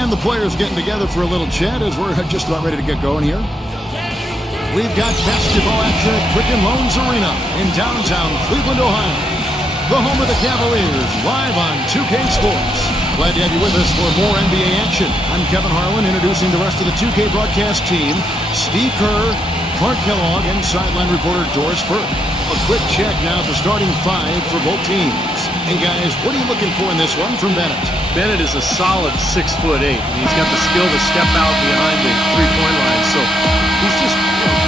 And the players getting together for a little chat as we're just about ready to get going here. We've got basketball action at Quicken Loans Arena in downtown Cleveland, Ohio. The home of the Cavaliers, live on 2K Sports. Glad to have you with us for more NBA action. I'm Kevin Harlan, introducing the rest of the 2K broadcast team. Steve Kerr, Clark Kellogg, and sideline reporter Doris Burke. A quick check now at the starting five for both teams. Hey guys, what are you looking for in this one from Bennett? Bennett is a solid 6'8". He's got the skill to step out behind the three-point line, so he's just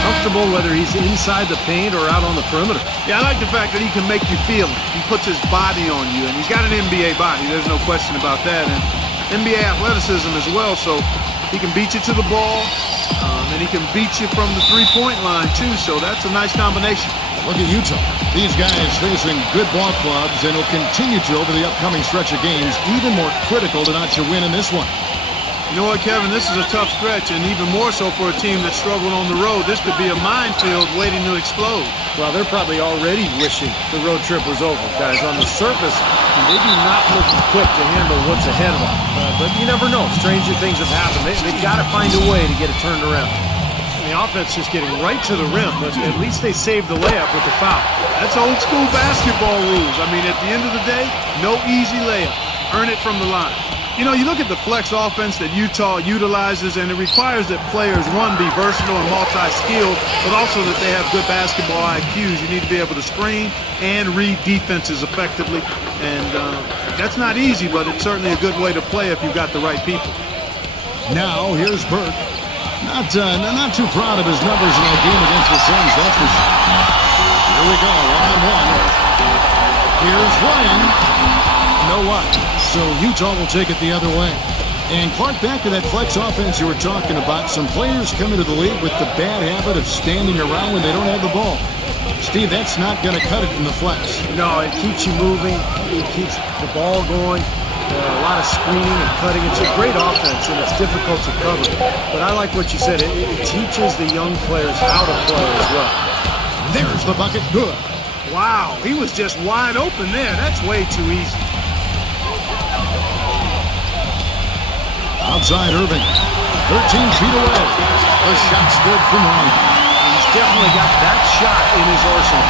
comfortable whether he's inside the paint or out on the perimeter. Yeah, I like the fact that he can make you feel it. He puts his body on you, and he's got an NBA body. There's no question about that. And NBA athleticism as well, so he can beat you to the ball, and he can beat you from the three-point line, too, so that's a nice combination. Look at Utah. These guys facing good ball clubs and will continue to over the upcoming stretch of games, even more critical to not to win in this one. You know what, Kevin? This is a tough stretch, and even more so for a team that struggled on the road. This could be a minefield waiting to explode. Well, they're probably already wishing the road trip was over, guys. On the surface, they do not look equipped to handle what's ahead of them. But you never know. Stranger things have happened. They've got to find a way to get it turned around. The offense just getting right to the rim, but at least they saved the layup with the foul. That's old school basketball rules. I mean, at the end of the day, no easy layup. Earn it from the line. You know, you look at the flex offense that Utah utilizes, and it requires that players, one, be versatile and multi-skilled, but also that they have good basketball IQs. You need to be able to screen and read defenses effectively, and that's not easy, but it's certainly a good way to play if you've got the right people. Now, here's Burke. Not too proud of his numbers in that game against the Suns, that's for sure. Here we go, one-on-one. Here's Ryan. No luck. So Utah will take it the other way. And Clark, back to that flex offense you were talking about. Some players come into the league with the bad habit of standing around when they don't have the ball. Steve, that's not going to cut it in the flex. No, it keeps you moving. It keeps the ball going. A lot of screening and cutting. It's a great offense, and it's difficult to cover. But I like what you said. It teaches the young players how to play as well. There's the bucket. Good. Wow, he was just wide open there. That's way too easy. Outside Irving. 13 feet away. The shot's good from Ryan. He's definitely got that shot in his arsenal.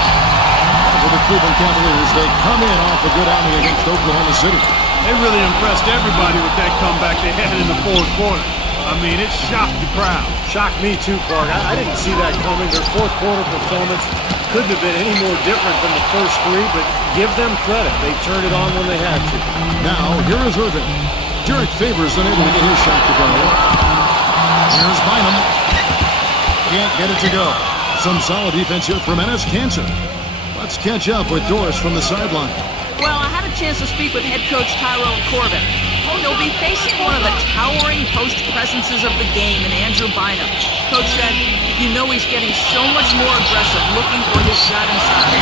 For the Cleveland Cavaliers, they come in off a good outing against Oklahoma City. They really impressed everybody with that comeback they had in the fourth quarter. I mean, it shocked the crowd. Shocked me too, Clark. I didn't see that coming. Their fourth quarter performance couldn't have been any more different than the first three, but give them credit. They turned it on when they had to. Now, here is Irving. Derek Favors unable to get his shot to go. Here's Bynum. Can't get it to go. Some solid defense here from Enes Kanter. Let's catch up with Doris from the sideline. Well, I had a chance to speak with head coach Tyrone Corbett. He'll be facing one of the towering post presences of the game in Andrew Bynum. Coach said, you know he's getting so much more aggressive looking for his shot inside.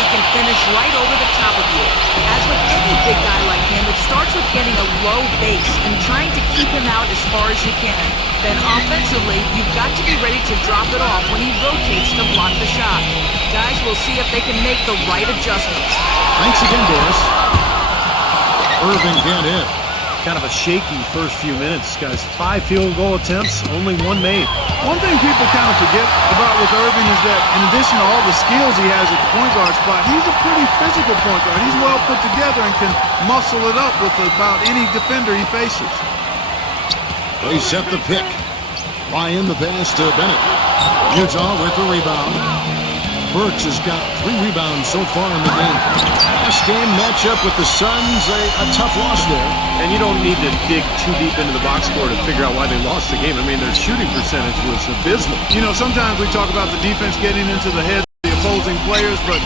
He can finish right over the top of you. As with any big guy like him, it starts with getting a low base and trying to keep him out as far as you can. Then offensively, you've got to be ready to drop it off when he rotates to block the shot. Guys will see if they can make the right adjustments. Thanks again, Doris. Irving can't hit. Kind of a shaky first few minutes, guys. 5 field goal attempts, only 1 made. One thing people kind of forget about with Irving is that in addition to all the skills he has at the point guard spot, he's a pretty physical point guard. He's well put together and can muscle it up with about any defender he faces. They set the pick. Ryan the pass to Bennett. Utah with the rebound. Burks has got 3 rebounds so far in the game. Last game matchup with the Suns, a tough loss there. And you don't need to dig too deep into the box score to figure out why they lost the game. I mean, their shooting percentage was abysmal. You know, sometimes we talk about the defense getting into the heads of the opposing players, but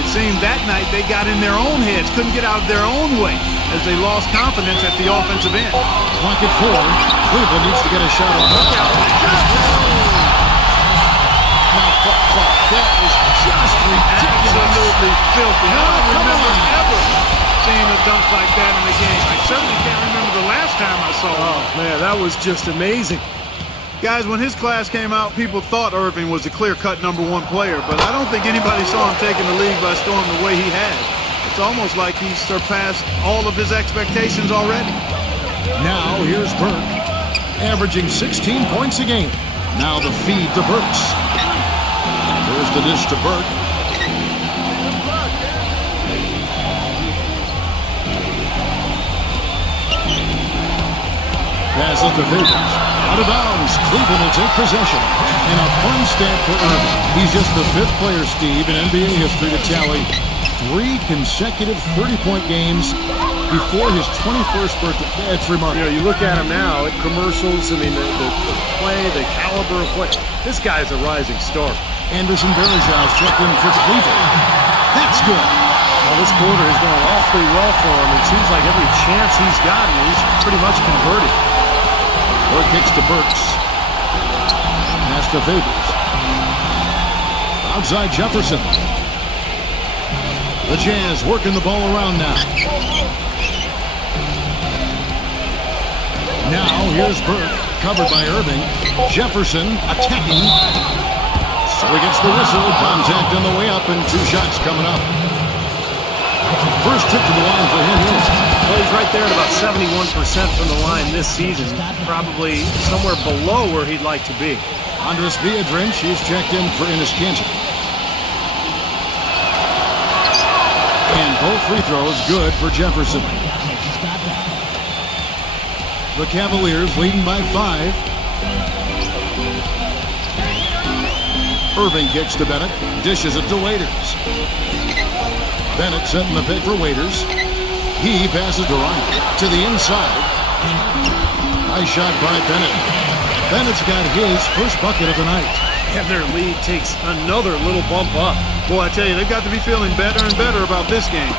it seemed that night they got in their own heads, couldn't get out of their own way as they lost confidence at the offensive end. Clock at 4. Cleveland needs to get a shot on that. That is just ridiculous. Absolutely filthy. I don't remember ever seeing a dunk like that in the game. I certainly can't remember the last time I saw it. Oh, man, that was just amazing. Guys, when his class came out, people thought Irving was a clear-cut #1 player, but I don't think anybody saw him taking the league by storm the way he has. It's almost like he's surpassed all of his expectations already. Now here's Burke, averaging 16 points a game. Now the feed to Burks. Here's the dish to Burke. Passes to Favors. Out of bounds. Cleveland will take possession. And a fun stat for Irving. He's just the 5th player, Steve, in NBA history to tally 3 consecutive 30-point games before his 21st birthday. That's remarkable. You look at him now at commercials. I mean, the play, the caliber of play. This guy's a rising star. Anderson Varejão's checked in for Cleveland. That's good. Well, this quarter has gone awfully well for him. It seems like every chance he's gotten, he's pretty much converted. Burke kicks to Burks. Pass to Favors. Outside Jefferson. The Jazz working the ball around now. Now here's Burke, covered by Irving. Jefferson attacking. So he gets the whistle. Contact on the way up and 2 shots coming up. First trip to the line for him here. Well, he's right there at about 71% from the line this season. Probably somewhere below where he'd like to be. Andres Biedrins, he's checked in for Enes Kanter. And both free throws good for Jefferson. The Cavaliers leading by 5. Irving kicks to Bennett. Dishes it to Waiters. Bennett setting the pick for Waiters. He passes to Ryan. To the inside. Nice shot by Bennett. Bennett's got his first bucket of the night. And their lead takes another little bump up. Boy, I tell you, they've got to be feeling better and better about this game.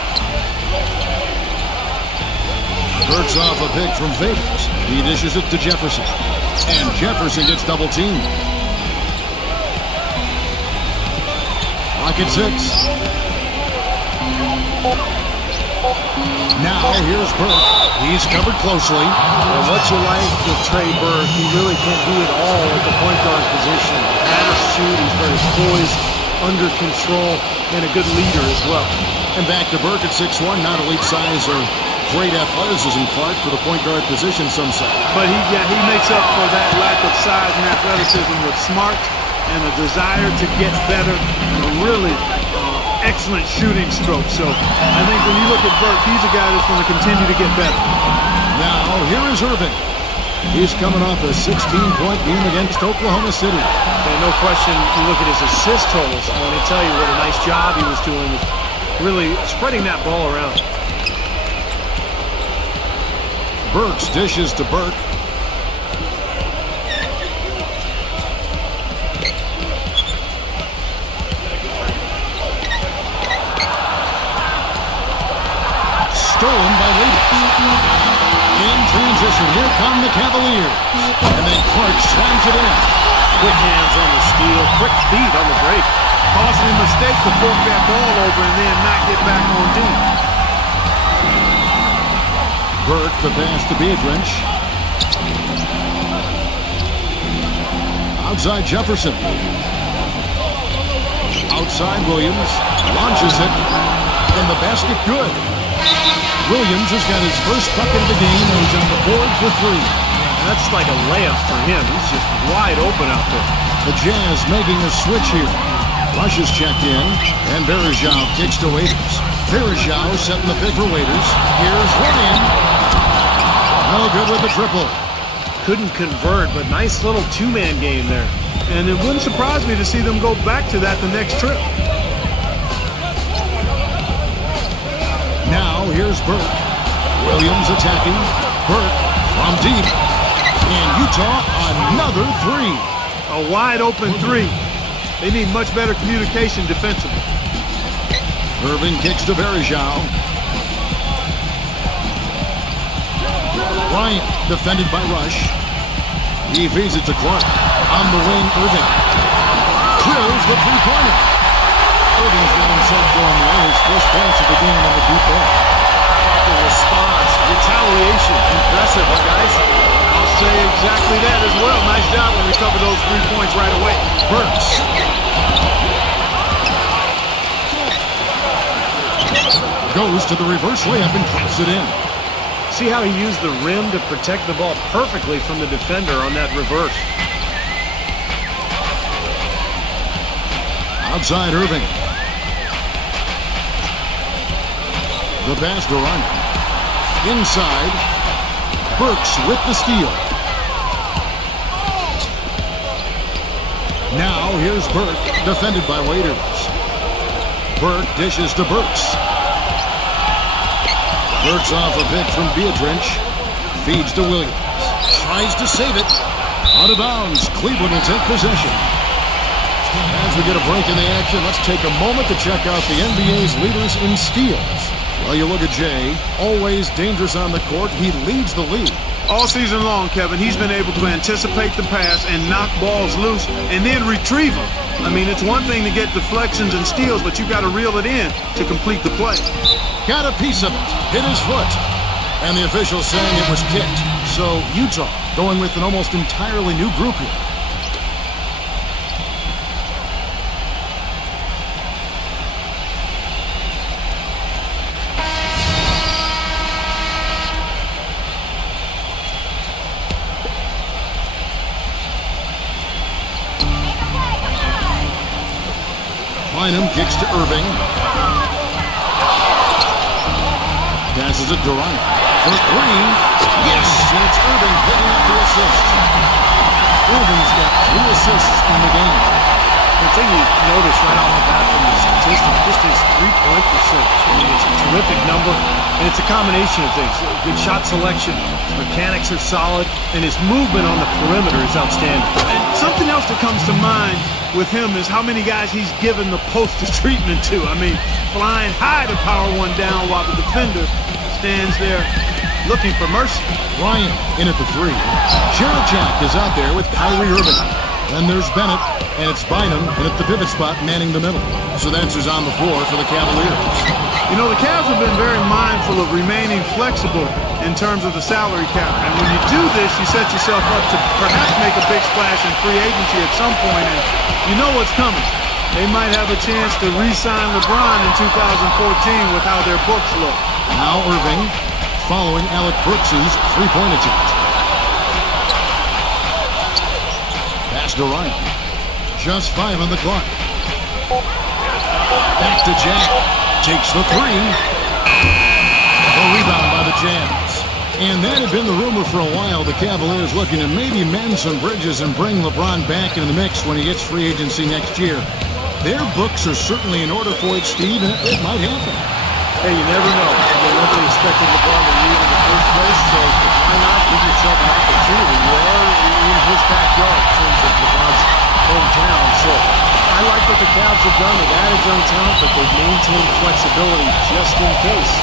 Burks off a pick from Favors. He dishes it to Jefferson. And Jefferson gets double teamed. Clock at 6. Now here's Burke. He's covered closely. Well, what you like with Trey Burke, he really can't do it all at the point guard position. Pass, shoot, he's very poised, under control, and a good leader as well. And back to Burke at 6'1", not elite size or great athleticism, Clark, for the point guard position, some say. But he makes up for that lack of size and athleticism with smart and a desire to get better and a really excellent shooting stroke. So I think when you look at Burke, he's a guy that's going to continue to get better. Now here is Irving. He's coming off a 16-point game against Oklahoma City. And no question, you look at his assist totals, and let me tell you what a nice job he was doing with really spreading that ball around. Burks dishes to Burke. Stolen by Waiters. In transition, here come the Cavaliers. And then Clark slams it in. Quick hands on the steal, quick feet on the break. Causing a mistake to fork that ball over and then not get back on deep. Burke, the pass to Biedrins. Outside Jefferson. Outside Williams. Launches it. And the basket good. Williams has got his first bucket of the game and he's on the board for 3. And that's like a layup for him. He's just wide open out there. The Jazz making a switch here. Rush is checked in, and Varejão kicks to Waiters. Varejão setting the pick for Waiters. Here's Ryan. No good with the triple. Couldn't convert, but nice little two-man game there. And it wouldn't surprise me to see them go back to that the next trip. Now here's Burke. Williams attacking. Burke from deep. And Utah another 3. A wide open 3. They need much better communication defensively. Irving kicks to Varejão. Bryant defended by Rush. He feeds it to Clark. On the wing, Irving. Clears the three-pointer. Irving's got himself going there. His first points of the game on the deep ball. The response, retaliation, impressive, huh, guys? I'll say exactly that as well. Nice job to recover those 3 points right away. Burks. Goes to the reverse layup and claps it in. See how he used the rim to protect the ball perfectly from the defender on that reverse. Outside Irving. The pass to Ryan. Inside. Burks with the steal. Now here's Burke, defended by Waiters. Burke dishes to Burks. Burks off a pick from Beatrice. Feeds to Williams. Tries to save it. Out of bounds. Cleveland will take possession. As we get a break in the action, let's take a moment to check out the NBA's leaders in steals. Well, you look at Jay, always dangerous on the court. He leads the league. All season long, Kevin, he's been able to anticipate the pass and knock balls loose and then retrieve them. I mean, it's one thing to get deflections and steals, but you got to reel it in to complete the play. Got a piece of it. Hit his foot. And the official saying it was kicked. So Utah going with an almost entirely new group here. Bynum kicks to Irving. Passes it to Ryan. For three. Yes! And it's Irving picking up the assist. Irving's got 3 assists in the game. The thing you notice right off the bat from the statistics, just his three-point percentage. I mean, it's a terrific number, and it's a combination of things. Good shot selection, his mechanics are solid, and his movement on the perimeter is outstanding. And something else that comes to mind with him is how many guys he's given the poster treatment to. I mean, flying high to power one down while the defender stands there looking for mercy. Ryan in at the 3. Jarachak is out there with Kyrie Irving. Then there's Bennett, and it's Bynum in at the pivot spot manning the middle. So that's who's on the floor for the Cavaliers. You know, the Cavs have been very mindful of remaining flexible in terms of the salary cap. And when you do this, you set yourself up to perhaps make a big splash in free agency at some point, and you know what's coming. They might have a chance to re-sign LeBron in 2014 with how their books look. Now Irving following Alec Burks' three-point attempt. Pass to Ryan. Just 5 on the clock. Back to Jack. Takes the 3. The rebound by the Jazz. And that had been the rumor for a while. The Cavaliers looking to maybe mend some bridges and bring LeBron back into the mix when he gets free agency next year. Their books are certainly in order for it, Steve, and it might happen. Hey, you never know. Nobody expected LeBron to leave in the first place, so why not give yourself an opportunity? You are in his backyard in terms of LeBron's hometown. So I like what the Cavs have done. They've added young talent, but they've maintained flexibility just in case.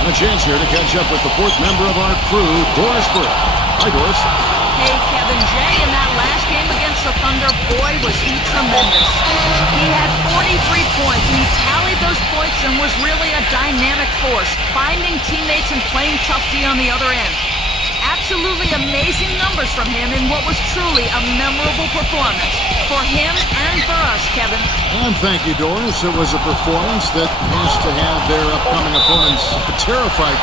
And a chance here to catch up with the 4th member of our crew, Doris Burke. Hi, Doris. Hey, Kevin, Jay, in that last game against the Thunder, boy, was he tremendous. He had 43 points, and he tallied those points and was really a dynamic force, finding teammates and playing tough D on the other end. Absolutely amazing numbers from him in what was truly a memorable performance for him and for us, Kevin. And thank you, Doris. It was a performance that has to have their upcoming opponents terrified.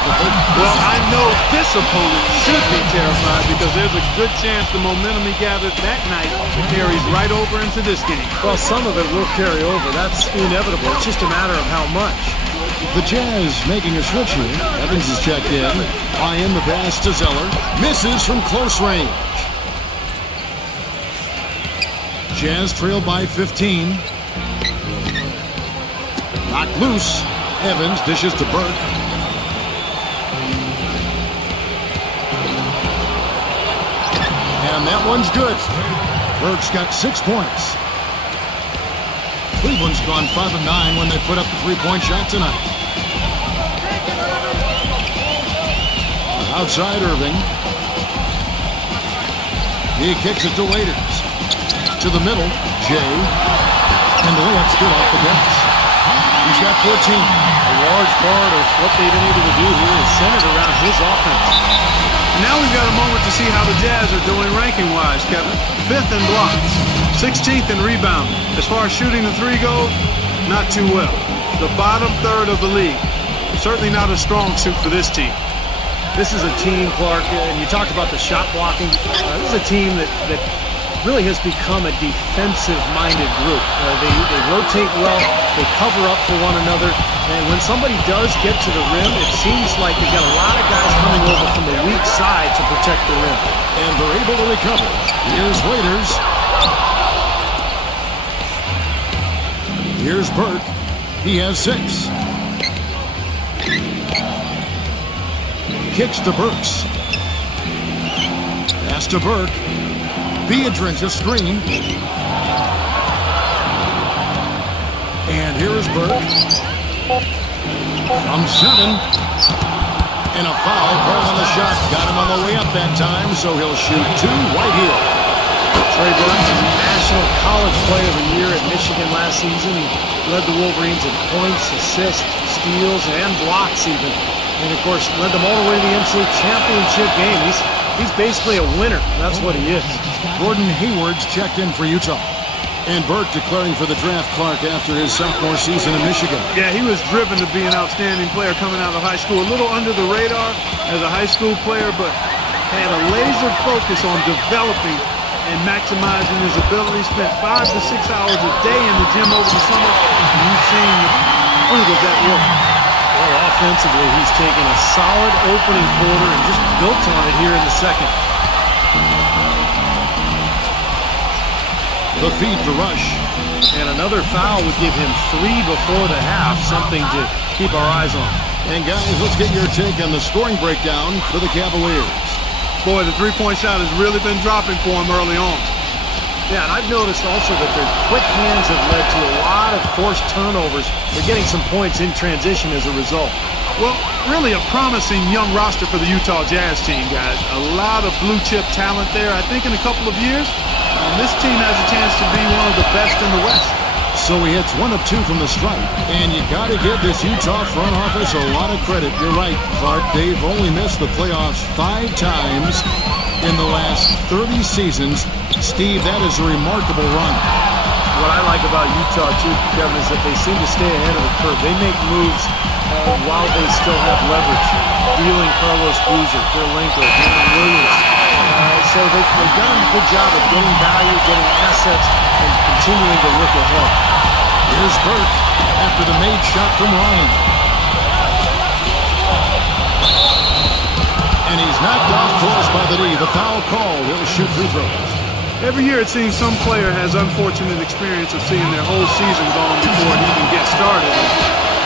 Well, I know this opponent should be terrified because there's a good chance the momentum he gathered that night carries right over into this game. Well, some of it will carry over. That's inevitable. It's just a matter of how much. The Jazz making a switch here. Evans is checked in. Ryan, the pass to Zeller. Misses from close range. Jazz trailed by 15. Knocked loose. Evans dishes to Burke. And that one's good. Burke's got 6 points. Cleveland's gone 5 of 9 when they put up the 3-point shot tonight. Outside Irving. He kicks it to Waiters. To the middle, Jay. And the layup's good off the glass. He's got 14. A large part of what they've been able to do here is centered around his offense. Now we've got a moment to see how the Jazz are doing ranking-wise, Kevin. 5th in blocks, 16th in rebounding. As far as shooting the 3 goes, not too well. The bottom third of the league. Certainly not a strong suit for this team. This is a team, Clark, and you talked about the shot blocking. This is a team that really has become a defensive-minded group. They rotate well, they cover up for one another, and when somebody does get to the rim, it seems like they've got a lot of guys coming over from the weak side to protect the rim. And they're able to recover. Here's Waiters. Here's Burke. He has 6. Kicks to Burks. Pass to Burke. Beatrice a screen. And here is Burke. From 7. And a foul called on the shot. Got him on the way up that time, so he'll shoot 2. Whitehill. Trey Burke, National College Player of the Year at Michigan last season. He led the Wolverines in points, assists, steals, and blocks even. And, of course, led them all the way to the NCAA championship game. He's basically a winner. That's what he is. Gordon Hayward's checked in for Utah. And Burke declaring for the draft, Clark, after his sophomore season in Michigan. Yeah, he was driven to be an outstanding player coming out of high school. A little under the radar as a high school player, but had a laser focus on developing and maximizing his ability. Spent 5 to 6 hours a day in the gym over the summer. And you've seen the fruit of that work. Well, offensively, he's taken a solid opening quarter and just built on it here in the second. The feed to Rush. And another foul would give him 3 before the half, something to keep our eyes on. And guys, let's get your take on the scoring breakdown for the Cavaliers. Boy, the three-point shot has really been dropping for him early on. Yeah, and I've noticed also that their quick hands have led to a lot of forced turnovers. They're getting some points in transition as a result. Well, really a promising young roster for the Utah Jazz team, guys. A lot of blue-chip talent there. I think in a couple of years, this team has a chance to be one of the best in the West. So he hits 1 of 2 from the stripe. And you got to give this Utah front office a lot of credit. You're right, Clark. They've only missed the playoffs 5 times in the last 30 seasons. Steve, that is a remarkable run. What I like about Utah, too, Kevin, is that they seem to stay ahead of the curve. They make moves while they still have leverage. Dealing Carlos Boozer, Kirilenko, Darren Williams. So they've done a good job of getting value, getting assets, and continuing to look ahead. Here's Burke after the made shot from Ryan. And he's knocked off course by the D. The foul called. He'll shoot free throws. Every year it seems some player has unfortunate experience of seeing their whole season gone before it even gets started.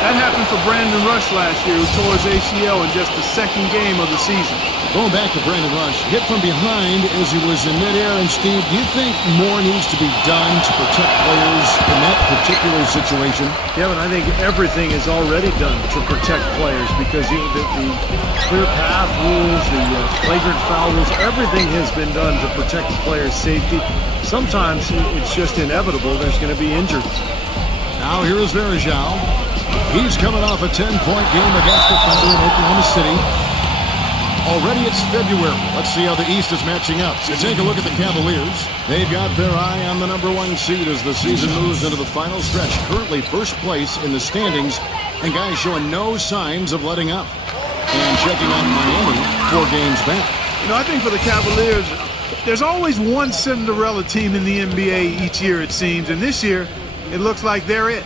That happened for Brandon Rush last year, who tore his ACL in just the second game of the season. Going back to Brandon Rush, hit from behind as he was in midair. And Steve, do you think more needs to be done to protect players in that particular situation? Kevin, I think everything is already done to protect players because the clear path rules, the flagrant foul rules, everything has been done to protect the player's safety. Sometimes it's just inevitable there's going to be injuries. Now here is Varejao. He's coming off a 10-point game against the Thunder in Oklahoma City. Already it's February. Let's see how the East is matching up. So take a look at the Cavaliers. They've got their eye on the #1 seed as the season moves into the final stretch. Currently first place in the standings, and guys showing no signs of letting up. And checking on Miami, 4 games back. You know, I think for the Cavaliers, there's always one Cinderella team in the NBA each year, it seems. And this year, it looks like they're it.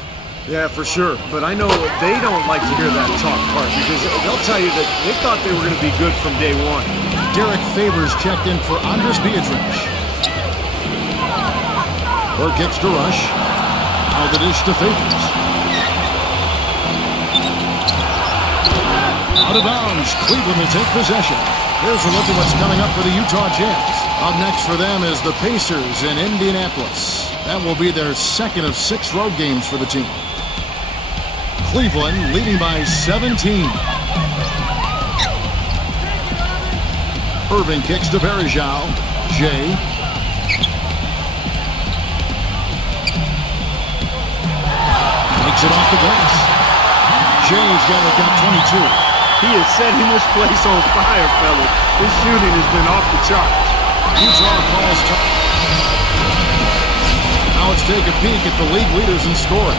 Yeah, for sure. But I know they don't like to hear that talk part because they'll tell you that they thought they were going to be good from day one. Derek Favors checked in for Andres Beatrice. Burke kicks to Rush. Now the dish to Favors. Out of bounds. Cleveland will take possession. Here's a look at what's coming up for the Utah Jazz. Up next for them is the Pacers in Indianapolis. That will be their second of 6 road games for the team. Cleveland leading by 17. Irving kicks to Varejao. Jay. Makes it off the glass. Jay's got 22. He is setting this place on fire, fellas. His shooting has been off the charts. Utah calls time. Now let's take a peek at the league leaders in scoring.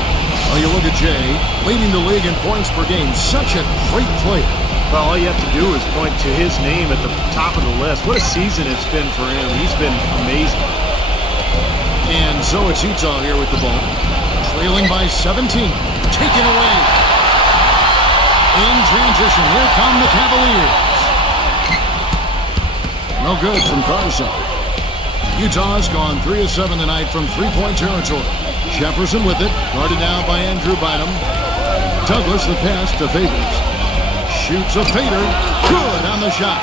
Well, you look at Jay, leading the league in points per game. Such a great player. Well, all you have to do is point to his name at the top of the list. What a season it's been for him. He's been amazing. And so it's Utah here with the ball. Trailing by 17. Taken away. In transition, here come the Cavaliers. No good from Carsall. Utah's gone 3 of 7 tonight from three-point territory. Jefferson with it, guarded now by Andrew Bynum. Douglas the pass to Favors. Shoots a fader. Good on the shot.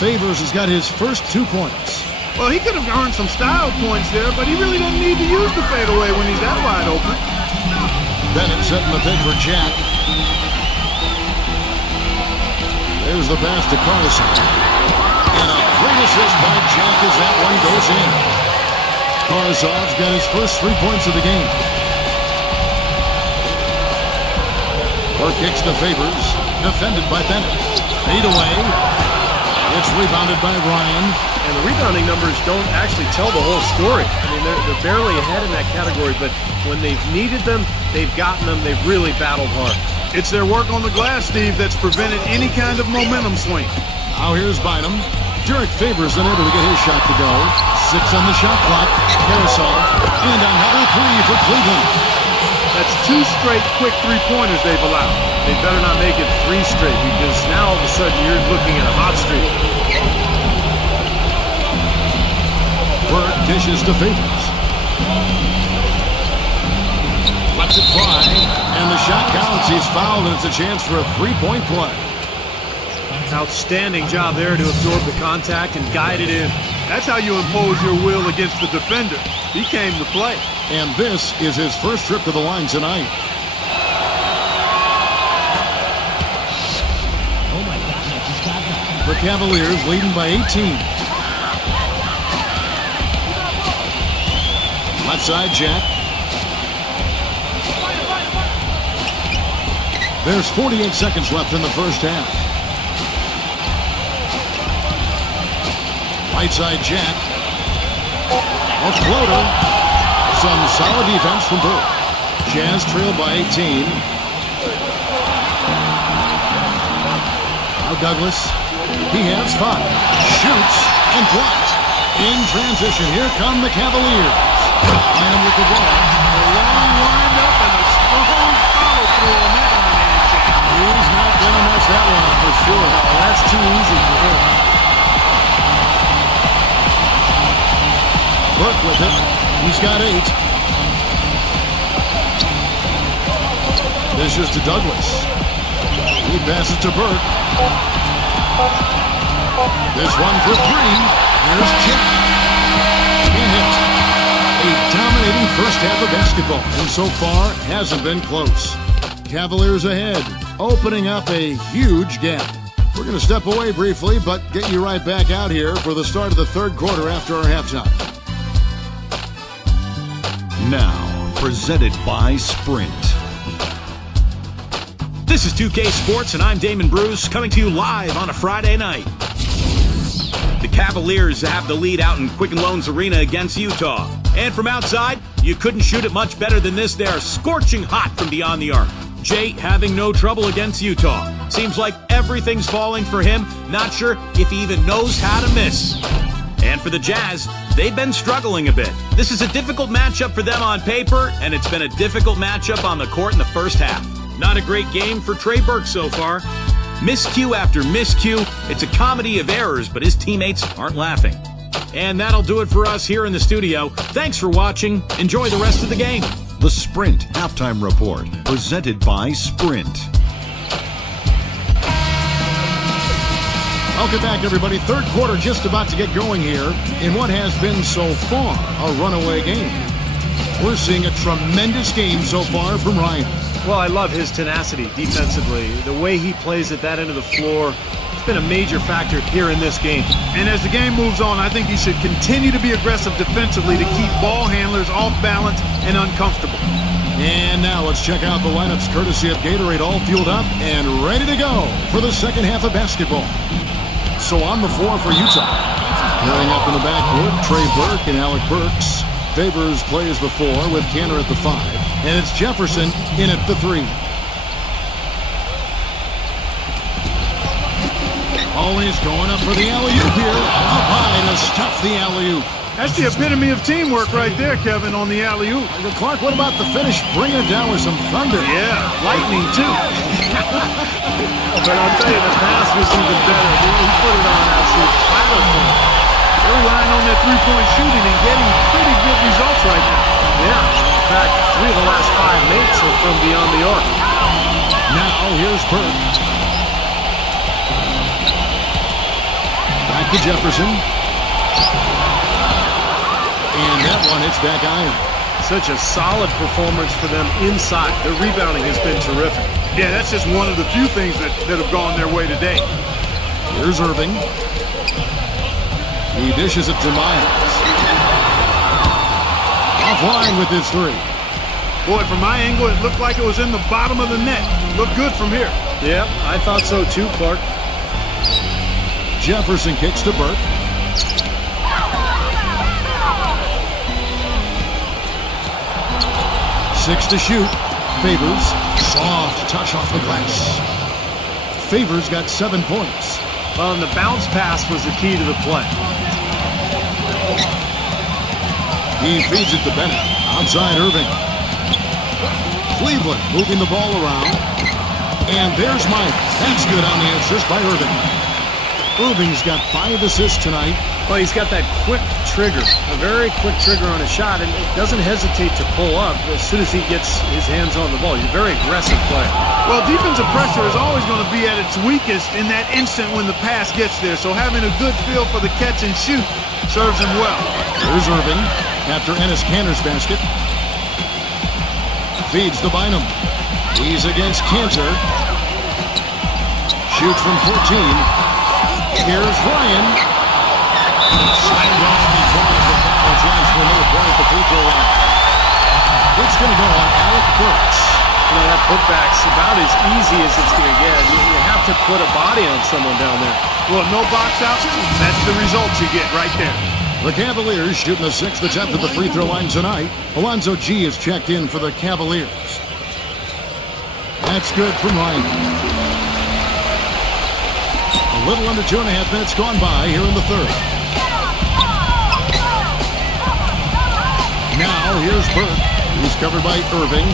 Favors has got his first 2 points. Well, he could have earned some style points there, but he really doesn't need to use the fadeaway when he's that wide open. Bennett setting the pick for Jack. There's the pass to Carson. And a great assist by Jack as that one goes in. Karsov's got his first 3 points of the game. Burke kicks to Favors. Defended by Bennett. Fade away. It's rebounded by Ryan. And the rebounding numbers don't actually tell the whole story. I mean, they're barely ahead in that category, but when they've needed them, they've gotten them. They've really battled hard. It's their work on the glass, Steve, that's prevented any kind of momentum swing. Now here's Bynum. Derek Favors unable to get his shot to go. 6 on the shot clock. Carousel. And another 3 for Cleveland. That's 2 straight quick three-pointers they've allowed. They better not make it 3 straight, because now all of a sudden you're looking at a hot streak. Burke dishes to Favors. Lets it fly, and the shot counts. He's fouled, and it's a chance for a 3-point play. Outstanding job there to absorb the contact and guide it in. That's how you impose your will against the defender. He came to play. And this is his first trip to the line tonight. The Cavaliers leading by 18. Left side, Jack. There's 48 seconds left in the first half. Right side, Jack. A floater. Some solid defense from Burke. Jazz trailed by 18. Now Douglas. He has 5. Shoots and blocked. In transition, here come the Cavaliers. Bynum with the ball. A long wind-up and a strong follow-through on that one, Jack. He's not going to mess that one up for sure. Oh, that's too easy for him. Burke with it. He's got 8. This is to Douglas. He passes to Burke. This one for 3. Here's Jack. Can't hit. A dominating first half of basketball, and so far hasn't been close. Cavaliers ahead, opening up a huge gap. We're going to step away briefly, but get you right back out here for the start of the third quarter after our halftime. Now, presented by Sprint. This is 2K Sports, and I'm Damon Bruce, coming to you live on a Friday night. The Cavaliers have the lead out in Quicken Loans Arena against Utah. And from outside, you couldn't shoot it much better than this. They are scorching hot from beyond the arc. Jay having no trouble against Utah. Seems like everything's falling for him. Not sure if he even knows how to miss. And for the Jazz, they've been struggling a bit. This is a difficult matchup for them on paper, and it's been a difficult matchup on the court in the first half. Not a great game for Trey Burke so far. Miscue after miscue. It's a comedy of errors, but his teammates aren't laughing. And that'll do it for us here in the studio. Thanks for watching. Enjoy the rest of the game. The Sprint Halftime Report, presented by Sprint. Welcome back, everybody. Third quarter just about to get going here in what has been so far a runaway game. We're seeing a tremendous game so far from Ryan. Well, I love his tenacity defensively. The way he plays at that end of the floor, it's been a major factor here in this game. And as the game moves on, I think he should continue to be aggressive defensively to keep ball handlers off balance and uncomfortable. And now let's check out the lineups courtesy of Gatorade, all fueled up and ready to go for the second half of basketball. So on the floor for Utah. Pairing up in the backcourt, Trey Burke and Alec Burks. Favors plays the 4 with Cantor at the 5. And it's Jefferson in at the 3. Always going up for the alley-oop here. Up high to stuff the alley-oop. That's the epitome of teamwork right there, Kevin, on the alley-oop. Clark, what about the finish? Bring it down with some thunder. Yeah, lightning, too. But I'll tell you, the pass was even better. He put it on absolute platter for him. They're relying on their three-point shooting and getting pretty good results right now. Yeah, in fact, 3 of the last 5 makes are from beyond the arc. Now, here's Burke. Back to Jefferson. And that one hits back iron. Such a solid performance for them inside. Their rebounding has been terrific. Yeah, that's just one of the few things that have gone their way today. Here's Irving. He dishes it to Miles. Offline with his 3. Boy, from my angle, it looked like it was in the bottom of the net. Looked good from here. Yeah, I thought so too, Clark. Jefferson kicks to Burke. Six to shoot. Favors. Soft touch off the glass. Favors got 7 points. Well, and the bounce pass was the key to the play. He feeds it to Bennett. Outside Irving. Cleveland moving the ball around. And there's Mike. That's good on the assist by Irving. Irving's got 5 assists tonight. Well, he's got that quick trigger, a very quick trigger on a shot, and doesn't hesitate to pull up as soon as he gets his hands on the ball. He's a very aggressive player. Well, defensive pressure is always going to be at its weakest in that instant when the pass gets there. So having a good feel for the catch and shoot serves him well. Here's Irving after Ennis Cantor's basket. Feeds to Bynum. He's against Cantor. Shoots from 14. Here's Ryan. Slammed on before the foul chance for another point at the free throw line. It's going to go on Alec Burks. You know, that putback's about as easy as it's going to get. You have to put a body on someone down there. Well, no box out. That's the results you get right there. The Cavaliers shooting the 6th attempt at the free throw line tonight. Alonzo G is checked in for the Cavaliers. That's good from Ryan. A little under 2.5 minutes gone by here in the third. Now here's Burke. He's covered by Irving.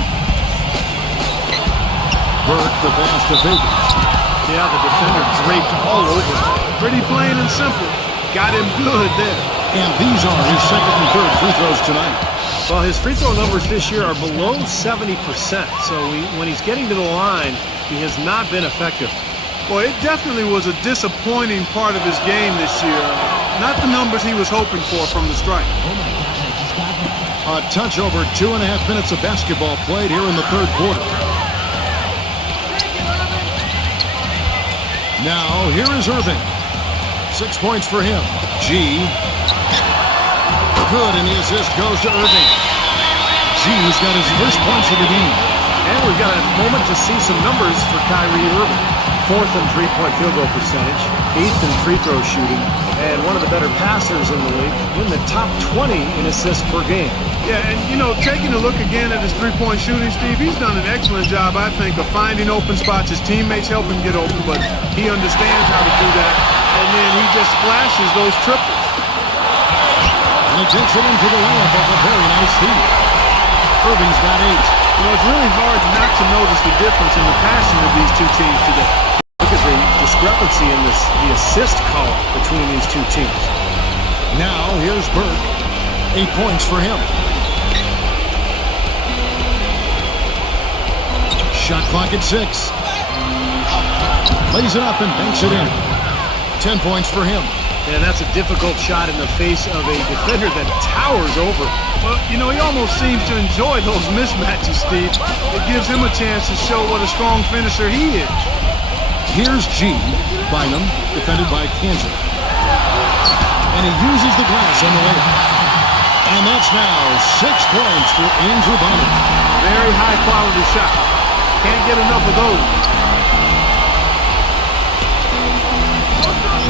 Burke, the pass to Favors. Yeah, the defender draped all over. Pretty plain and simple. Got him good there. And these are his second and third free throws tonight. Well, his free throw numbers this year are below 70%, so when he's getting to the line, he has not been effective. Well, it definitely was a disappointing part of his game this year. Not the numbers he was hoping for from the stripe. A touch over 2.5 minutes of basketball played here in the third quarter. Now, here is Irving. 6 points for him. G. Good, and the assist goes to Irving. G's got his first points of the game. And we've got a moment to see some numbers for Kyrie Irving. 4th in three-point field goal percentage, 8th in free throw shooting, and one of the better passers in the league, in the top 20 in assists per game. Yeah, and, you know, taking a look again at his three-point shooting, Steve, he's done an excellent job, I think, of finding open spots. His teammates help him get open, but he understands how to do that, and then he just splashes those triples. And he takes it in for the layup off a very nice feed. Irving's got 8. You know, it's really hard not to notice the difference in the passing of these two teams today. Look at the discrepancy in the assist column between these two teams. Now, here's Burke. 8 points for him. Shot clock at 6. Lays it up and banks it in. 10 points for him. And that's a difficult shot in the face of a defender that towers over. Well, you know, he almost seems to enjoy those mismatches, Steve. It gives him a chance to show what a strong finisher he is. Here's G. Bynum, defended by Cantor. And he uses the glass on the layup. And that's now 6 points for Andrew Bynum. Very high-quality shot. Can't get enough of those.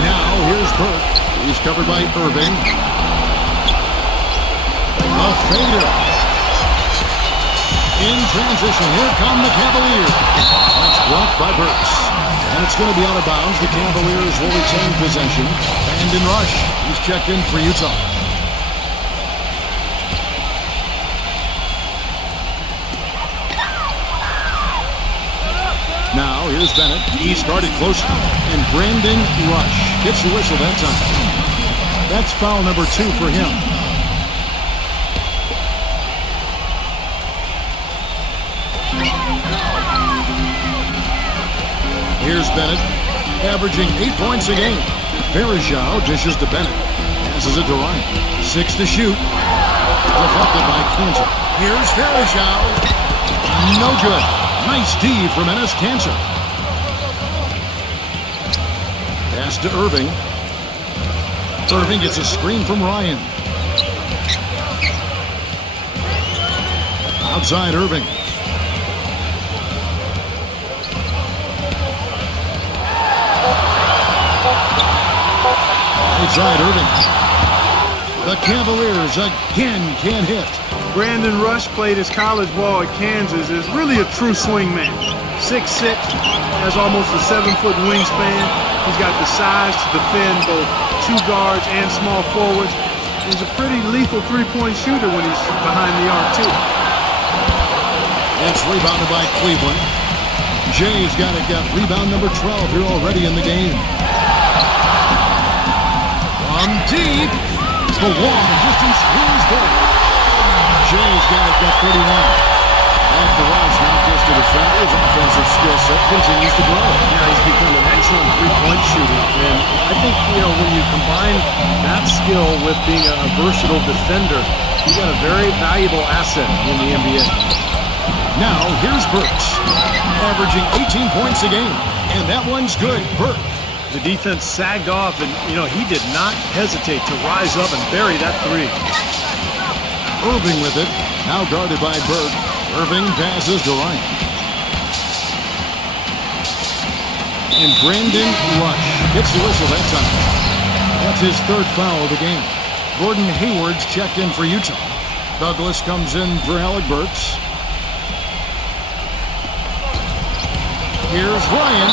Now, here's Burke. He's covered by Irving. A fader. In transition, here come the Cavaliers. That's blocked by Burks. And And it's going to be out of bounds. The Cavaliers will retain possession. Brandon Rush, he's checked in for Utah. Now, here's Bennett. He started close. And Brandon Rush gets the whistle that time. That's foul number 2 for him. Here's Bennett, averaging 8 points a game. Verajao dishes to Bennett. Passes it to Ryan. 6 to shoot. Deflected by Cantor. Here's Verajao. No good. Nice D from Enes Kanter. Pass to Irving. Irving gets a screen from Ryan. Outside Irving. Inside Irving. The Cavaliers again can't hit. Brandon Rush played his college ball at Kansas, is really a true swing man. 6'6", has almost a 7-foot wingspan. He's got the size to defend both 2 guards and small forwards. He's a pretty lethal three-point shooter when he's behind the arc, too. It's rebounded by Cleveland. Jay's got rebound number 12 here already in the game. From deep, the long distance is good. Jay's got 31. And Barrage not just to defend, his offensive skill set continues to grow. Yeah, he's become an excellent three-point shooter. And I think, when you combine that skill with being a versatile defender, you got a very valuable asset in the NBA. Now, here's Burks, averaging 18 points a game. And that one's good. Burks. The defense sagged off, and, he did not hesitate to rise up and bury that three. Irving with it, now guarded by Burke. Irving passes to Ryan. And Brandon Rush gets the whistle that time. That's his 3rd foul of the game. Gordon Hayward's checked in for Utah. Douglas comes in for Alec Burks. Here's Ryan.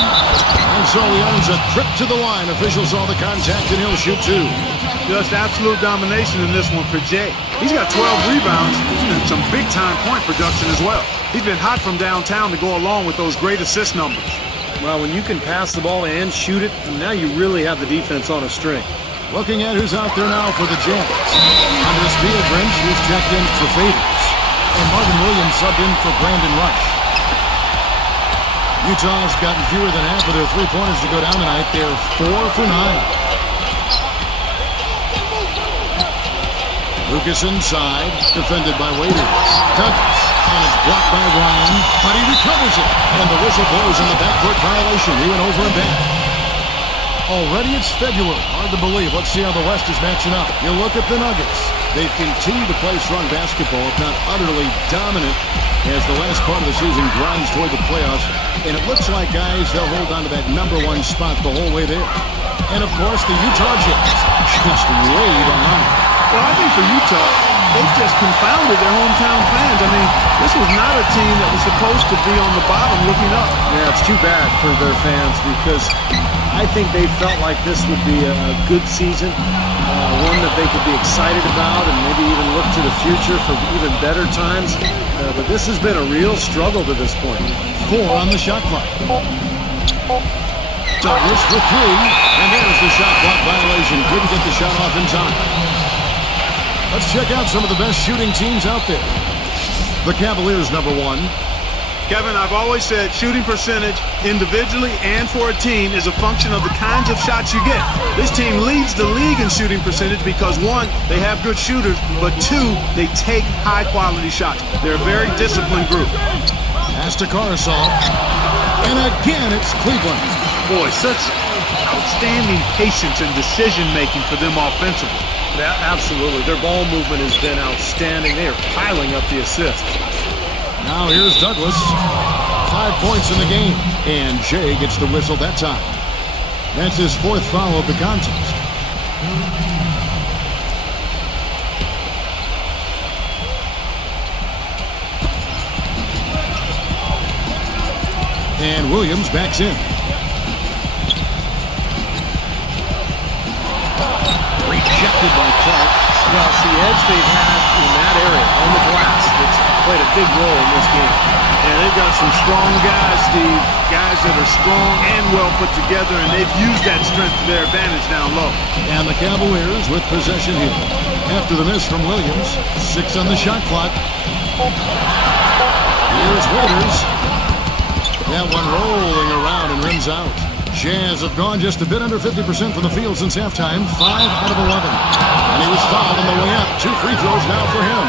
And so he earns a trip to the line. Officials saw the contact, and he'll shoot 2. Just absolute domination in this one for Jay. He's got 12 rebounds and some big-time point production as well. He's been hot from downtown to go along with those great assist numbers. Well, when you can pass the ball and shoot it, now you really have the defense on a string. Looking at who's out there now for the Jazz. Andres Beadrinch, who's checked in for Favors. And Marvin Williams subbed in for Brandon Rush. Utah's gotten fewer than half of their three-pointers to go down tonight. They're 4 for 9. Lucas inside, defended by Waiters. Douglas, and it's blocked by Ryan, but he recovers it. And the whistle blows on the backcourt violation. He went over and back. Already it's February. Hard to believe. Let's see how the West is matching up. You look at the Nuggets. They've continued to play strong basketball, if not utterly dominant, as the last part of the season grinds toward the playoffs. And it looks like, guys, they'll hold on to that #1 spot the whole way there. And, of course, the Utah Jazz, just way behind. Well, I think for Utah, they've just confounded their hometown fans. I mean, this was not a team that was supposed to be on the bottom looking up. Yeah, it's too bad for their fans because I think they felt like this would be a good season, one that they could be excited about and maybe even look to the future for even better times. But this has been a real struggle to this point. 4 on the shot clock. Douglas for 3, and there's the shot clock violation. Couldn't get the shot off in time. Let's check out some of the best shooting teams out there. The Cavaliers, #1. Kevin, I've always said shooting percentage individually and for a team is a function of the kinds of shots you get. This team leads the league in shooting percentage because 1, they have good shooters, but 2, they take high-quality shots. They're a very disciplined group. Pass to Karasov. And again, it's Cleveland. Boy, such outstanding patience and decision-making for them offensively. Yeah, absolutely. Their ball movement has been outstanding. They are piling up the assists. Now here's Douglas. 5 points in the game. And Jay gets the whistle that time. That's his 4th foul of the contest. And Williams backs in. Well, it's the edge they've had in that area on the glass that's played a big role in this game. And they've got some strong guys, Steve. Guys that are strong and well put together, and they've used that strength to their advantage down low. And the Cavaliers with possession here. After the miss from Williams, 6 on the shot clock. Here's Waiters. That one rolling around and rims out. Jazz have gone just a bit under 50% from the field since halftime, 5 out of 11. And he was fouled on the way up. 2 free throws now for him.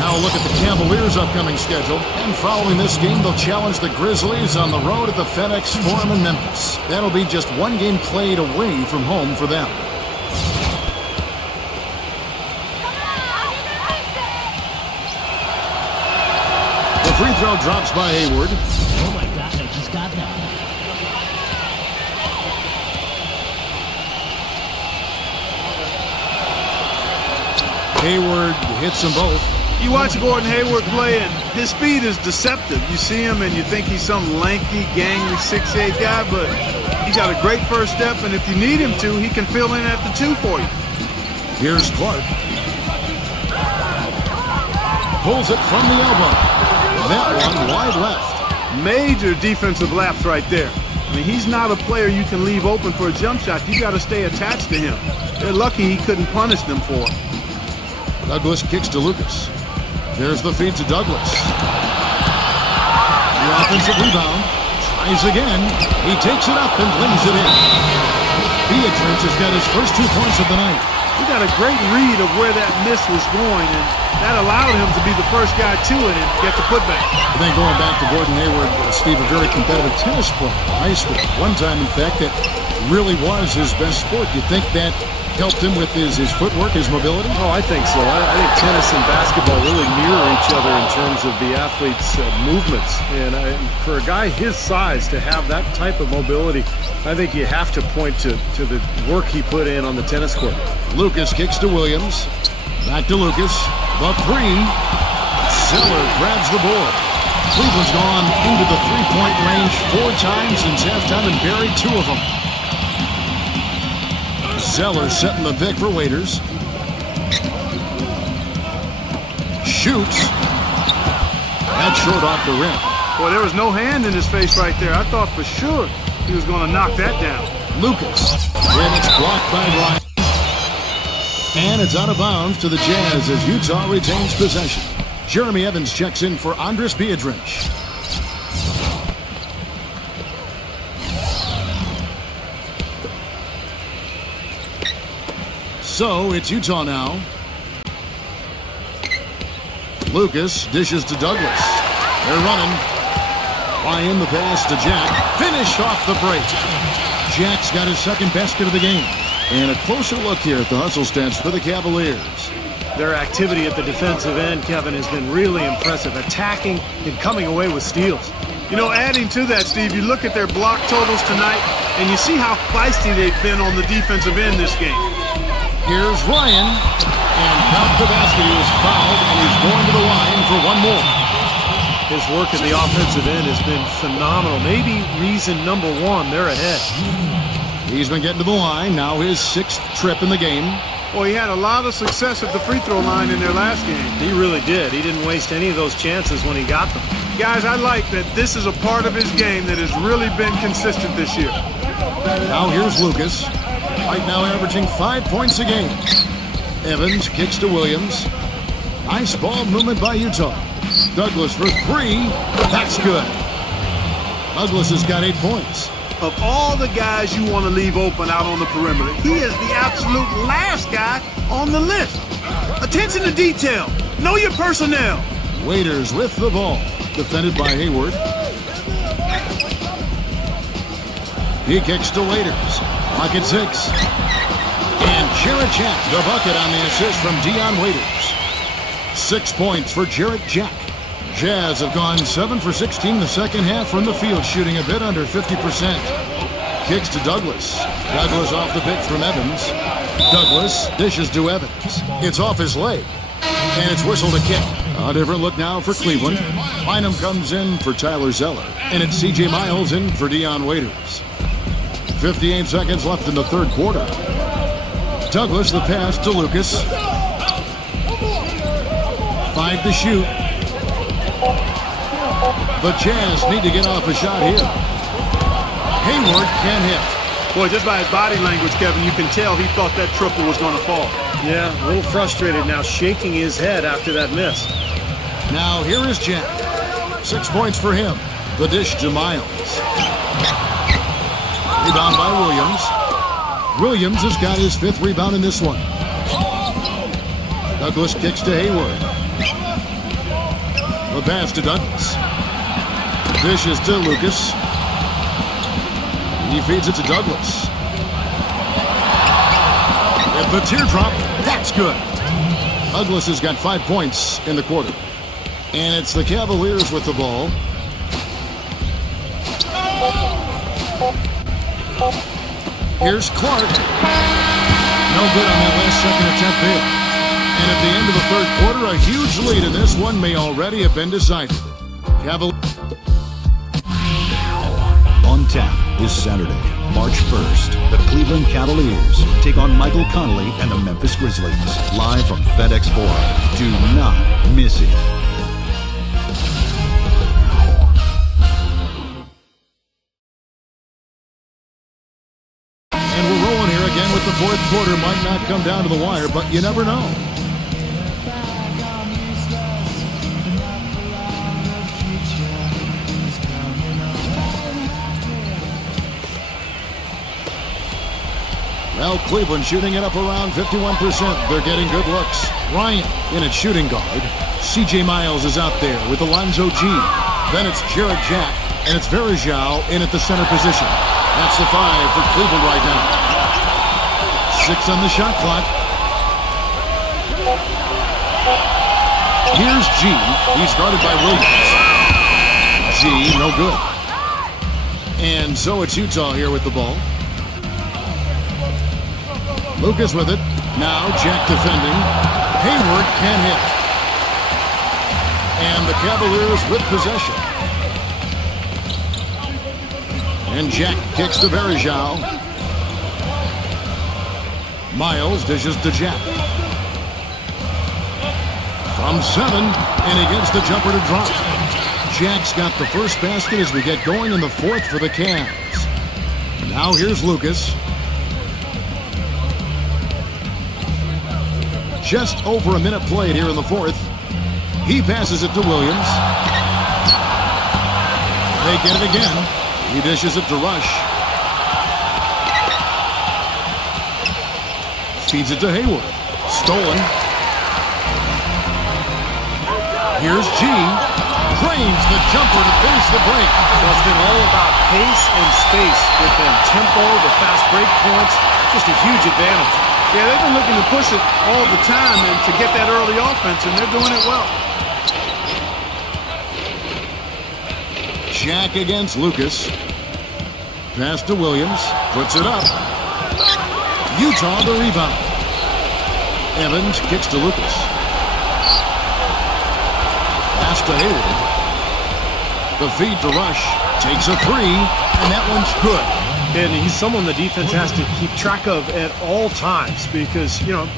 Now look at the Cavaliers' upcoming schedule. And following this game, they'll challenge the Grizzlies on the road at the FedEx Forum in Memphis. That'll be just one game played away from home for them. The free throw drops by Hayward. Oh my God, I just got that. Hayward hits them both. You watch Gordon Hayward play, and his speed is deceptive. You see him, and you think he's some lanky, gangly 6'8" guy, but he's got a great first step, and if you need him to, he can fill in at the 2 for you. Here's Clark. Pulls it from the elbow. That one wide left. Major defensive lapse right there. I mean, he's not a player you can leave open for a jump shot. You got to stay attached to him. They're lucky he couldn't punish them for it. Douglas kicks to Lucas. There's the feed to Douglas. The offensive rebound. Tries again. He takes it up and lays it in. Beatrice has got his first 2 points of the night. He got a great read of where that miss was going, and that allowed him to be the first guy to it and get the putback. I think going back to Gordon Hayward, Steve, a very competitive tennis player in high school. One time, in fact, that really was his best sport. You think that helped him with his footwork, his mobility? Oh, I think so. I think tennis and basketball really mirror each other in terms of the athlete's movements. And for a guy his size to have that type of mobility, I think you have to point to the work he put in on the tennis court. Lucas kicks to Williams. Back to Lucas. The 3. Zeller grabs the board. Cleveland's gone into the three-point range 4 times since halftime and buried 2 of them. Zeller setting the pick for Waiters. Shoots. That's short off the rim. Boy, there was no hand in his face right there. I thought for sure he was going to knock that down. Lucas. And it's blocked by Ryan. And it's out of bounds to the Jazz as Utah retains possession. Jeremy Evans checks in for Andres Biedrins. So it's Utah now. Lucas dishes to Douglas. They're running. Ryan the pass to Jack. Finished off the break. Jack's got his second basket of the game. And a closer look here at the hustle stats for the Cavaliers. Their activity at the defensive end, Kevin, has been really impressive. Attacking and coming away with steals. You know, adding to that, Steve, you look at their block totals tonight, and you see how feisty they've been on the defensive end this game. Here's Ryan. And count the basket. He was fouled, and he's going to the line for one more. His work at the offensive end has been phenomenal. Maybe reason number 1, they're ahead. He's been getting to the line. Now his 6th trip in the game. Well, he had a lot of success at the free throw line in their last game. He really did. He didn't waste any of those chances when he got them. Guys, I like that this is a part of his game that has really been consistent this year. Now here's Lucas. Right now averaging 5 points a game. Evans kicks to Williams. Nice ball movement by Utah. Douglas for 3. That's good. Douglas has got 8 points. Of all the guys you want to leave open out on the perimeter, he is the absolute last guy on the list. Attention to detail. Know your personnel. Waiters with the ball. Defended by Hayward. He kicks to Waiters. Clock at 6. And Jarrett Jack, the bucket on the assist from Dion Waiters. 6 points for Jarrett Jack. Jazz have gone 7 for 16 in the second half from the field, shooting a bit under 50%. Kicks to Douglas. Douglas off the pick from Evans. Douglas dishes to Evans. It's off his leg. And it's whistled a kick. A different look now for Cleveland. Bynum comes in for Tyler Zeller. And it's C.J. Miles in for Dion Waiters. 58 seconds left in the third quarter. Douglas the pass to Lucas. 5 to shoot. The Jazz need to get off a shot here. Hayward can't hit. Boy, just by his body language, Kevin, you can tell he thought that triple was going to fall. Yeah, a little frustrated now, shaking his head after that miss. Now here is Jack. 6 points for him. The dish to Miles. Rebound by Williams. Williams has got his 5th rebound in this one. Douglas kicks to Hayward. The pass to Douglas. Dishes to Lucas. He feeds it to Douglas. With the teardrop, that's good. Douglas has got 5 points in the quarter. And it's the Cavaliers with the ball. Here's Clark. No good on that last second attempt there. And at the end of the 3rd quarter, a huge lead in this one may already have been decided. On tap is Saturday, March 1st. The Cleveland Cavaliers take on Michael Connolly and the Memphis Grizzlies. Live from FedEx Forum. Do not miss it. And we're rolling here again with the 4th quarter. Might not come down to the wire, but you never know. Well, Cleveland shooting it up around 51%. They're getting good looks. Ryan in at shooting guard. C.J. Miles is out there with Alonzo G. Then it's Jared Jack, and it's Verajao in at the center position. That's the 5 for Cleveland right now. 6 on the shot clock. Here's G. He's guarded by Williams. G, no good. And so it's Utah here with the ball. Lucas with it. Now Jack defending. Hayward can't hit. And the Cavaliers with possession. And Jack kicks to Verajao. Miles dishes to Jack. From 7, and he gets the jumper to drop. Jack's got the first basket as we get going in the 4th for the Cavs. Now here's Lucas. Just over a minute played here in the 4th. He passes it to Williams. They get it again. He dishes it to Rush. Feeds it to Hayward. Stolen. Here's G. Drains the jumper to finish the break. Well, it's been all about pace and space with them. Tempo, the fast break points, just a huge advantage. Yeah, they've been looking to push it all the time and to get that early offense, and they're doing it well. Jack against Lucas. Pass to Williams. Puts it up. Utah the rebound. Evans kicks to Lucas. Pass to Hayward. The feed to Rush. Takes a 3, and that one's good. And he's someone the defense has to keep track of at all times because, you know,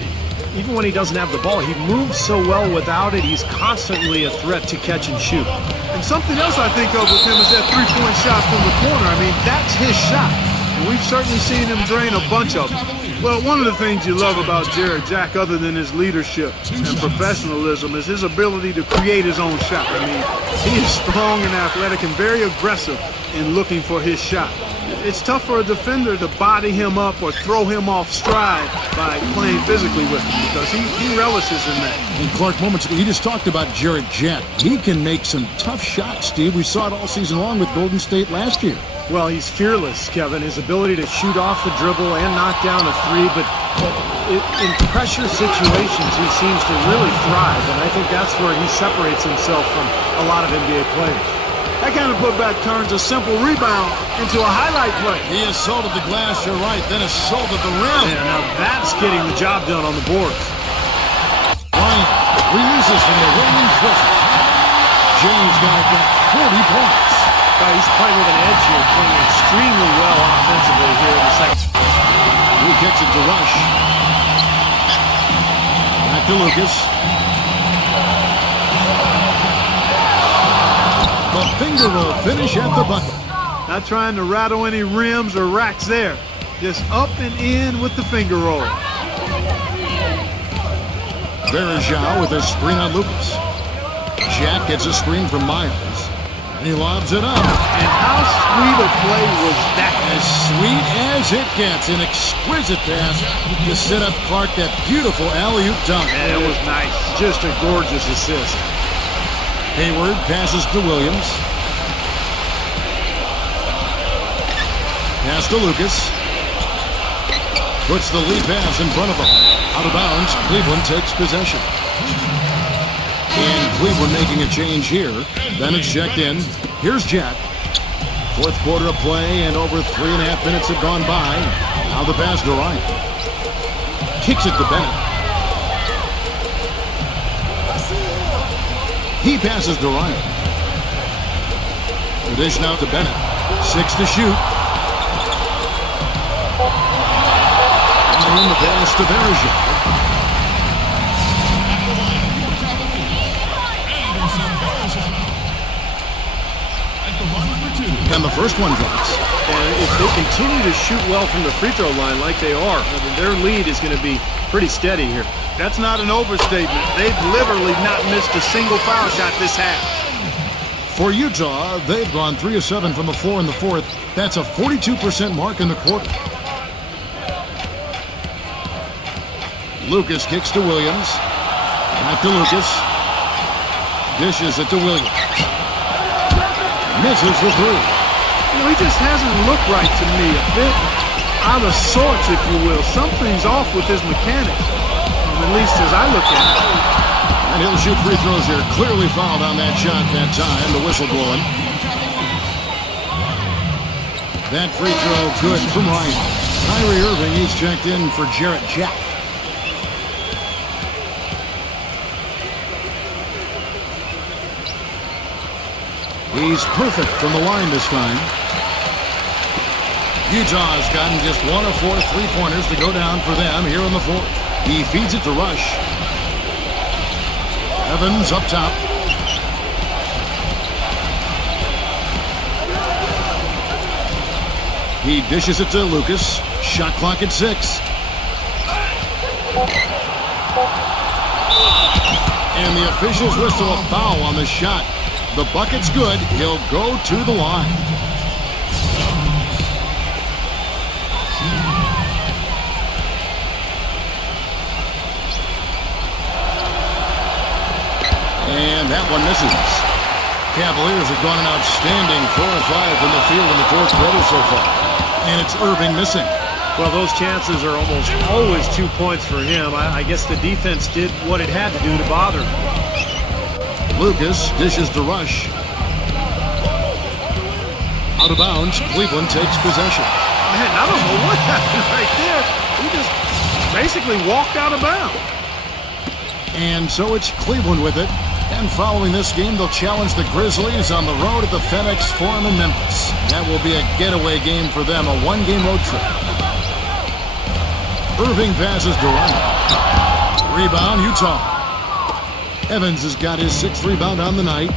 even when he doesn't have the ball, he moves so well without it. He's constantly a threat to catch and shoot. And something else I think of with him is that three-point shot from the corner. I mean, that's his shot. And we've certainly seen him drain a bunch of them. Well, one of the things you love about Jared Jack, other than his leadership and professionalism, is his ability to create his own shot. I mean, he is strong and athletic and very aggressive in looking for his shot. It's tough for a defender to body him up or throw him off stride by playing physically with him because he relishes in that. And Clark, moments ago, he just talked about Jared Jack. He can make some tough shots, Steve. We saw it all season long with Golden State last year. Well, he's fearless, Kevin. His ability to shoot off the dribble and knock down a 3, but in pressure situations, he seems to really thrive, and I think that's where he separates himself from a lot of NBA players. That kind of putback turns a simple rebound into a highlight play. He assaulted the glass, you're right, then assaulted the rim. Yeah, now that's getting the job done on the boards. Bryant releases from the waiting pressure. James got 40 points. He's playing with an edge here, playing extremely well offensively here in the second. He kicks it to Rush. Back to Lucas. finger roll finish at the bucket. Not trying to rattle any rims or racks there. Just up and in with the finger roll. Verajao with a screen on Lucas. Jack gets a screen from Miles. And he lobs it up. And how sweet a play was that? As sweet as it gets. An exquisite pass to set up Clark that beautiful alley-oop dunk. And it was nice. Just a gorgeous assist. Hayward passes to Williams. Pass to Lucas. Puts the lead pass in front of him. Out of bounds, Cleveland takes possession. And Cleveland making a change here. Then it's checked in. Here's Jack. Fourth quarter of play and over 3.5 minutes have gone by. Now the pass to Ryan. Kicks it to Bennett. He passes to Ryan. The dish now to Bennett. 6 to shoot. And the pass to Verajao. And the first one drops. And if they continue to shoot well from the free throw line like they are, I mean, their lead is going to be pretty steady here. That's not an overstatement. They've literally not missed a single foul shot this half. For Utah, they've gone 3 of 7 from the floor in the fourth. That's a 42% mark in the quarter. Lucas kicks to Williams. Back to Lucas. Dishes it to Williams. Misses the three. You know, he just hasn't looked right to me. A bit out of sorts, if you will. Something's off with his mechanics, at least as I look at it. And he'll shoot free throws here. Clearly fouled on that shot that time. The whistle blowing. That free throw good from Ryan. Kyrie Irving, he's checked in for Jarrett Jack. He's perfect from the line this time. Utah's gotten just 1 of 4 3-pointers to go down for them here in the fourth. He feeds it to Rush. Evans up top. He dishes it to Lucas. Shot clock at 6. And the officials whistle a foul on the shot. The bucket's good. He'll go to the line. And that one misses. Cavaliers have gone an outstanding 4 of 5 from the field in the fourth quarter so far. And it's Irving missing. Well, those chances are almost always 2 points for him. I guess the defense did what it had to do to bother him. Lucas dishes to Rush. Out of bounds, Cleveland takes possession. Man, I don't know what happened right there. He just basically walked out of bounds. And so it's Cleveland with it. And following this game, they'll challenge the Grizzlies on the road at the FedEx Forum in Memphis. That will be a getaway game for them, a 1-game road trip. Irving passes to Ryan. Rebound, Utah. Evans has got his 6th rebound on the night.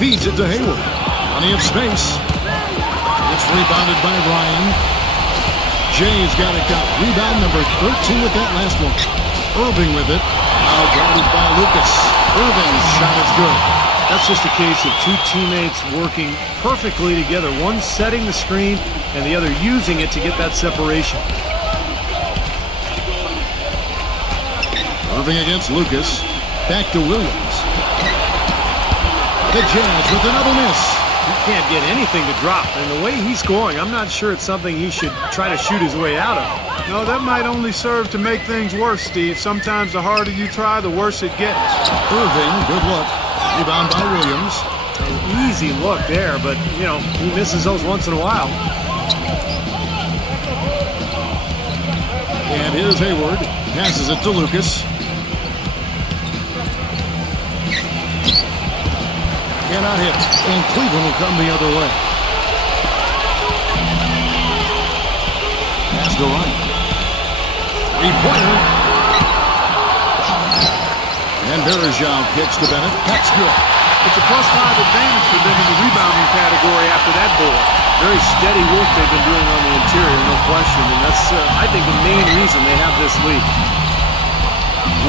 Feeds it to Hayward. Plenty of space. It's rebounded by Ryan. Jay's got it. Got rebound number 13 with that last one. Irving with it. Now guarded by Lucas. Irving's shot is good. That's just a case of 2 teammates working perfectly together. One setting the screen and the other using it to get that separation. Irving against Lucas. Back to Williams. The Jazz with another miss. He can't get anything to drop. And the way he's scoring, I'm not sure it's something he should try to shoot his way out of. No, that might only serve to make things worse, Steve. Sometimes the harder you try, the worse it gets. Irving, good look. Rebound by Williams. An easy look there, but, you know, he misses those once in a while. And here's Hayward. Passes it to Lucas. Cannot hit. And Cleveland will come the other way. Pass to Ryan. 3-pointer. And Verajao kicks to Bennett. That's good. It's a +5 advantage for them in the rebounding category after that board. Very steady work they've been doing on the interior, no question. And that's, I think, the main reason they have this lead.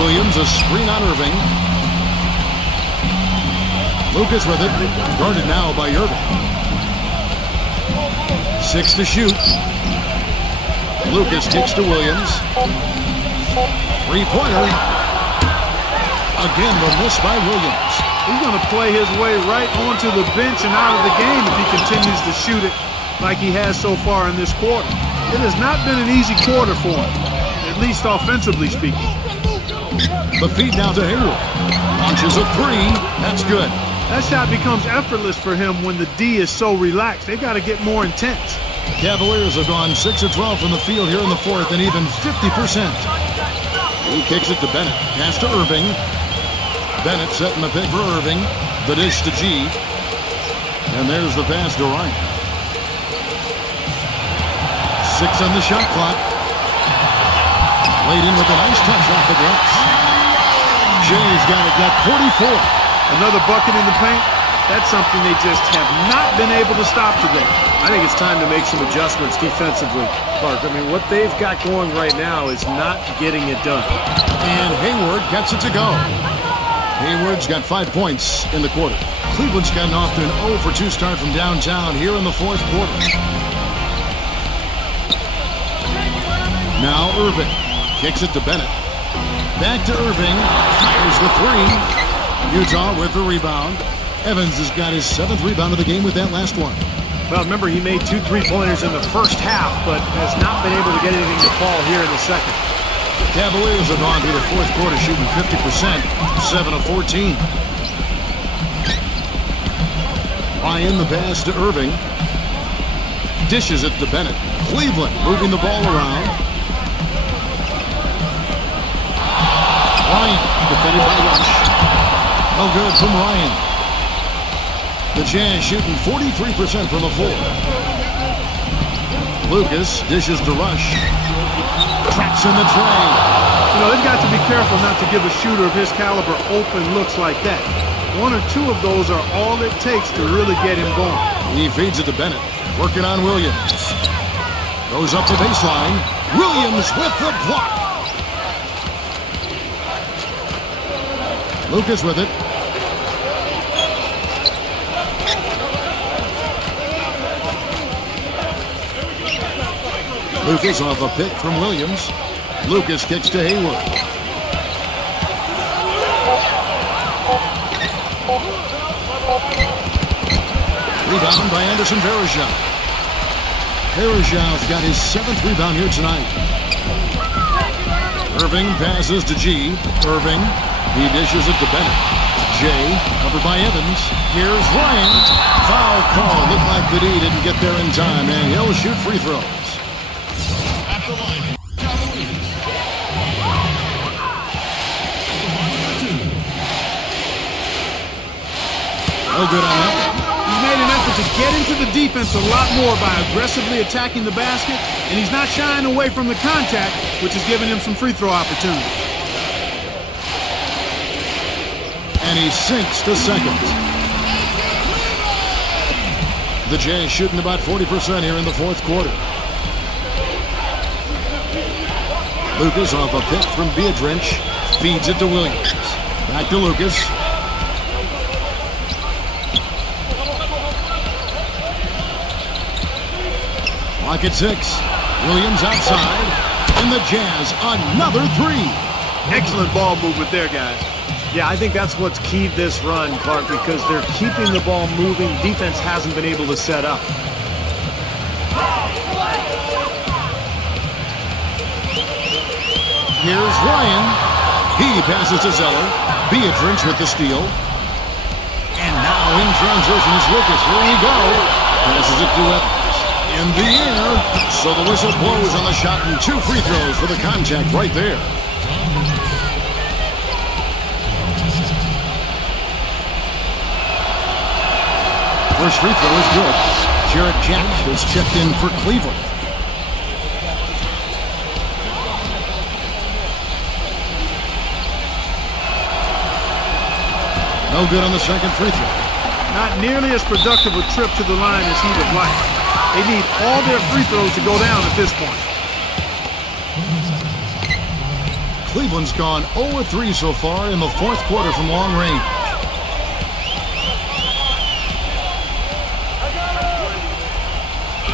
Williams, a screen on Irving. Lucas with it. Guarded now by Irving. 6 to shoot. Lucas kicks to Williams. Three-pointer. Again, the miss by Williams. He's going to play his way right onto the bench and out of the game if he continues to shoot it like he has so far in this quarter. It has not been an easy quarter for him, at least offensively speaking. The feed now to Hayward. Launches a three. That's good. That shot becomes effortless for him when the D is so relaxed. They've got to get more intense. Cavaliers have gone 6 of 12 from the field here in the fourth and even 50%. He kicks it to Bennett. Pass to Irving. Bennett setting the pick for Irving. The dish to G. And there's the pass to Ryan. 6 on the shot clock. Laid in with a nice touch off the glass. Jay's got it, got 44. Another bucket in the paint. That's something they just have not been able to stop today. I think it's time to make some adjustments defensively, Clark. I mean, what they've got going right now is not getting it done. And Hayward gets it to go. Hayward's got 5 points in the quarter. Cleveland's gotten off to an 0 for 2 start from downtown here in the fourth quarter. Now Irving kicks it to Bennett. Back to Irving. Fires the three. Utah with the rebound. Evans has got his 7th rebound of the game with that last one. Well, remember, he made 2 3-pointers in the first half, but has not been able to get anything to fall here in the second. The Cavaliers have gone through the fourth quarter shooting 50%, 7 of 14. Ryan the pass to Irving. Dishes it to Bennett. Cleveland moving the ball around. Ryan defended by Rush. No good from Ryan. The Jazz shooting 43% from the floor. Lucas dishes to Rush. Traps in the tray. You know, they've got to be careful not to give a shooter of his caliber open looks like that. 1 or 2 of those are all it takes to really get him going. He feeds it to Bennett. Working on Williams. Goes up the baseline. Williams with the block. Lucas with it. Lucas off a pick from Williams. Lucas kicks to Hayward. Rebound by Anderson Varejao. Varejau's got his 7th rebound here tonight. Irving passes to G. Irving. He dishes it to Bennett. Jay covered by Evans. Here's Ryan. Foul call. Looked like the D didn't get there in time, and he'll shoot free throws. No good on that. He's made an effort to get into the defense a lot more by aggressively attacking the basket, and he's not shying away from the contact, which has given him some free throw opportunities. And he sinks the second. The Jazz shooting about 40% here in the fourth quarter. Lucas off a pick from Beatrice. Feeds it to Williams. Back to Lucas. Clock at 6. Williams outside. And the Jazz another 3. Excellent ball movement there, guys. Yeah, I think that's what's keyed this run, Clark, because they're keeping the ball moving. Defense hasn't been able to set up. Here's Ryan. He passes to Zeller. Beatrice with the steal. And now in transition is Lucas. Here we go. Passes it to Evans. In the air. So the whistle blows on the shot and 2 free throws for the contact right there. First free throw is good. Jarrett Jack is checked in for Cleveland. No good on the second free throw. Not nearly as productive a trip to the line as he would like. They need all their free throws to go down at this point. Cleveland's gone 0-3 so far in the fourth quarter from long range.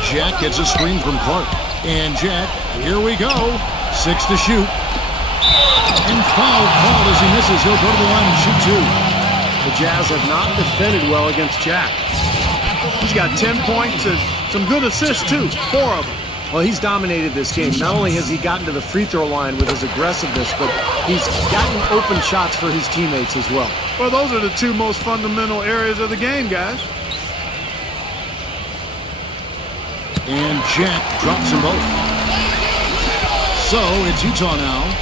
Jack gets a screen from Clark. And Jack, here we go. 6 to shoot. And foul called as he misses. He'll go to the line and shoot 2. The Jazz have not defended well against Jack. He's got 10 points and some good assists, too. 4 of them. Well, he's dominated this game. Not only has he gotten to the free throw line with his aggressiveness, but he's gotten open shots for his teammates as well. Well, those are the 2 most fundamental areas of the game, guys. And Jack drops them both. So it's Utah now.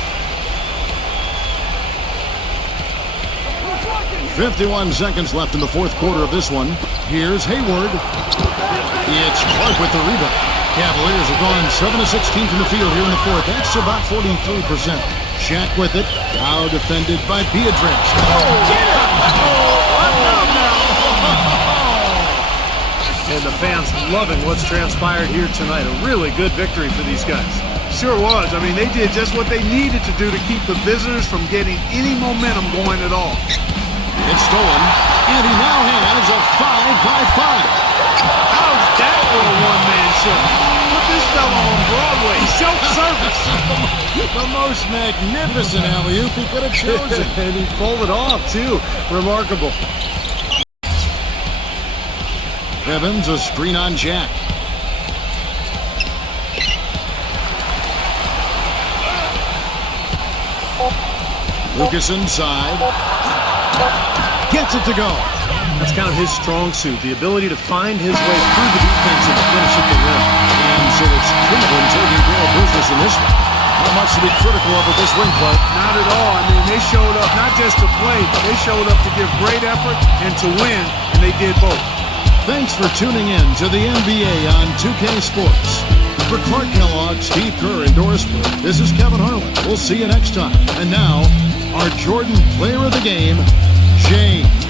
51 seconds left in the fourth quarter of this one. Here's Hayward. It's Clark with the rebound. Cavaliers have gone 7 of 16 from the field here in the fourth. That's about 43%. Shaq with it. Now defended by Beatrice. Get it! And the fans loving what's transpired here tonight. A really good victory for these guys. Sure was. I mean, they did just what they needed to do to keep the visitors from getting any momentum going at all. It's stolen, and he now has a 5-by-5. How's that for a one-man show? Put this fella on Broadway. Self-service. The most magnificent alley-oop he could have chosen. And he pulled it off, too. Remarkable. Evans, a screen on Jack. Lucas inside. Gets it to go. That's kind of his strong suit, the ability to find his way through the defense and to finish at the rim. And so it's Cleveland taking care of business in this one. Not much to be critical of at this win, Clark. Not at all. I mean, they showed up not just to play, but they showed up to give great effort and to win, and they did both. Thanks for tuning in to the NBA on 2K Sports. For Clark Kellogg, Steve Kerr, and Doris Burke, this is Kevin Harlan. We'll see you next time. And now, our Jordan Player of the Game, James